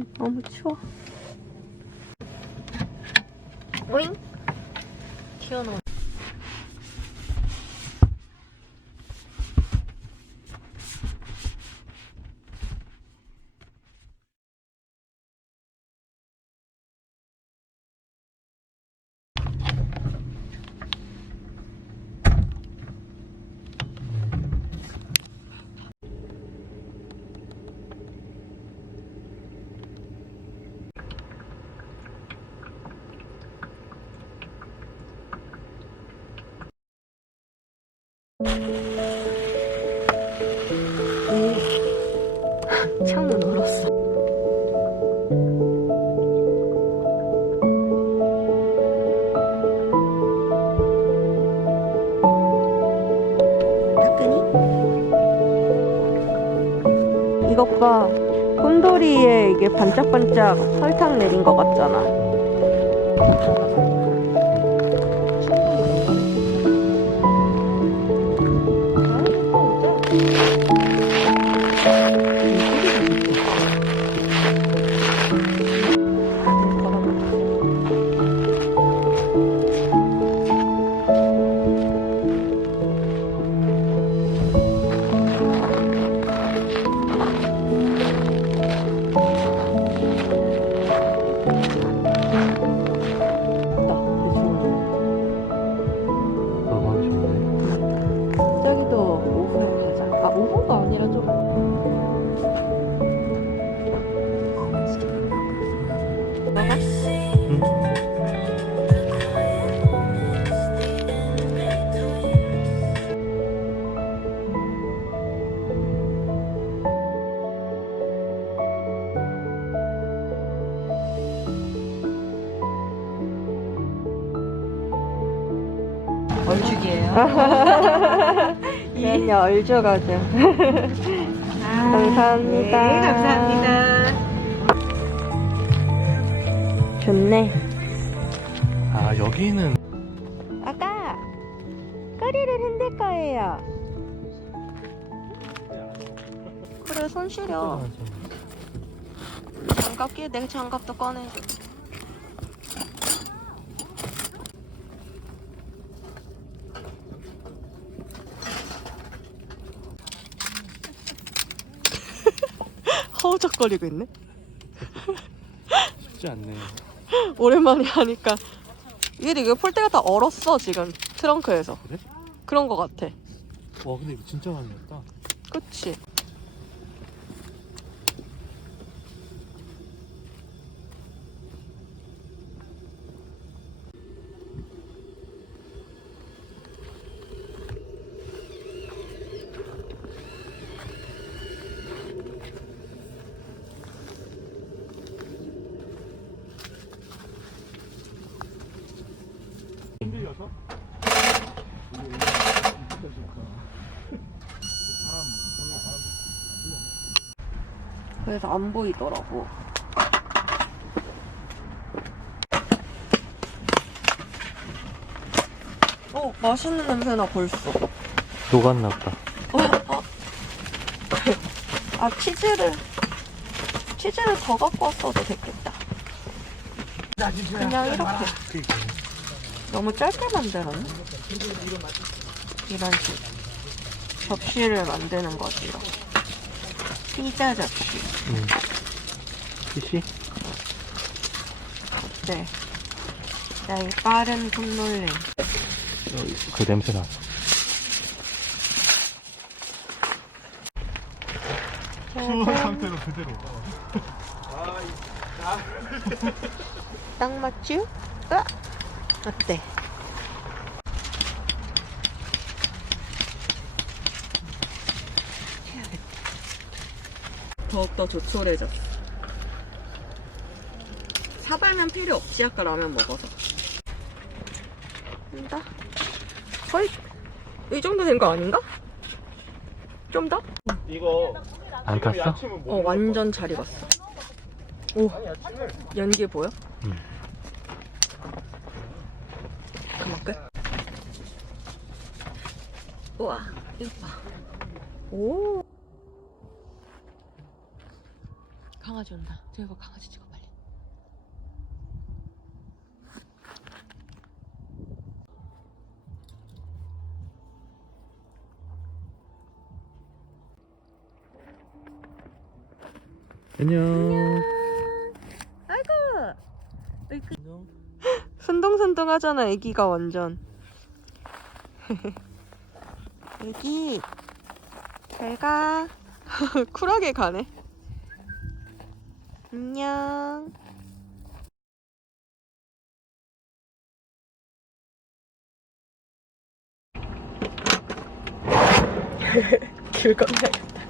미안. 너무 추워. 오잉? 튀어나온. 창문 얼었어. 닦으니? 이것 봐. 꿈돌이에 이게 반짝반짝 설탕 내린 것 같잖아. 얼죽이에요. 그럼요, 얼죽 가죠. 감사합니다. 네, 감사합니다. 좋네. 아, 여기는 아까 꼬리를 흔들 거예요. 그래, 손 시려. 장갑 끼, 내 장갑도 꺼내줘. 허우적거리고 있네. 쉽지 않네. 오랜만에 하니까 얘들 이거 폴대가 다 얼었어 지금 트렁크에서. 그래? 그런 거 같아. 와, 근데 이거 진짜 많이 했다. 그치? 흔들려서? 그래서 안 보이더라고. 맛있는 냄새나 벌써. 녹았나 보다. 아, 치즈를 더 갖고 왔어도 됐겠다. 그냥 이렇게. 너무 짧게 만들었네. 이런 식. 접시를 만드는 거지, 이렇게. 피자 접시. 피시? 네. 나의 빠른 손놀림. 그 냄새 나. 추운 상태로 그대로. 딱 맞죠? 어때? 더욱더 조촐해졌어. 사발면 필요 없지, 아까 라면 먹어서. 된다. 거의 이 정도 된 거 아닌가? 좀 더? 이거 안 탔어? 완전 잘 익었어. 오, 연기 보여? 그만 끝. 우와, 이거 봐. 오. 강아지 강아지 온다. 저기 강아지 찍어 빨리. 안녕. 아이고. 순둥순둥 하잖아, 애기가 완전. 애기, 잘 가. 쿨하게 가네. 안녕. 길 건너야겠다.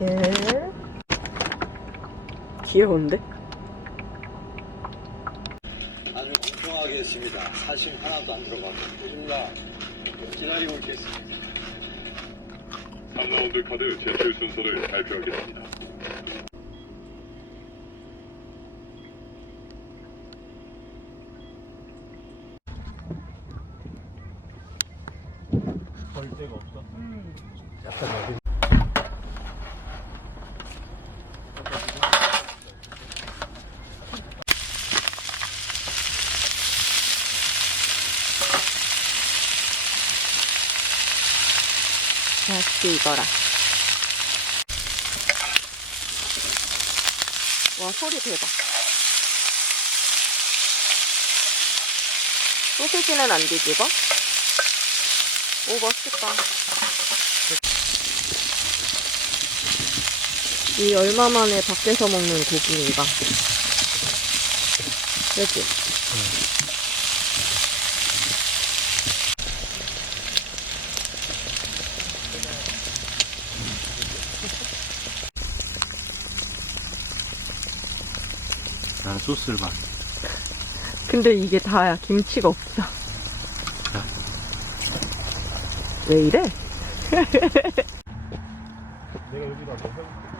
예. 귀여운데? 아주 공평하게 했습니다. 사심 하나도 안 들어가고 누군가 기다리고 있겠습니다. 3라운드 카드 제출 순서를 발표하겠습니다. 걸 데가 없어? 약간 여기. 맛있게 익어라. 와, 소리 대박. 소시지는 안 뒤집어? 오, 멋있다. 이 얼마 만에 밖에서 먹는 고기인가? 그치? 나는 소스를 막. 근데 이게 다야. 김치가 없어. 왜 이래? 내가 여기다 뭐 해볼게.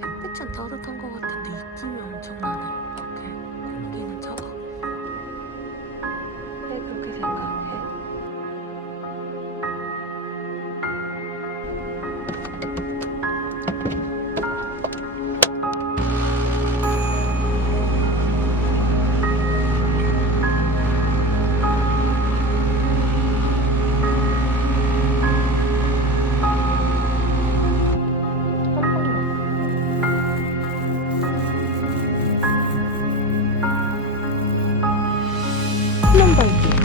햇빛은 따뜻한 것 같은데 입김이 엄청나네. 밖에 공기는 차가. 왜 그렇게 생각해? 한번더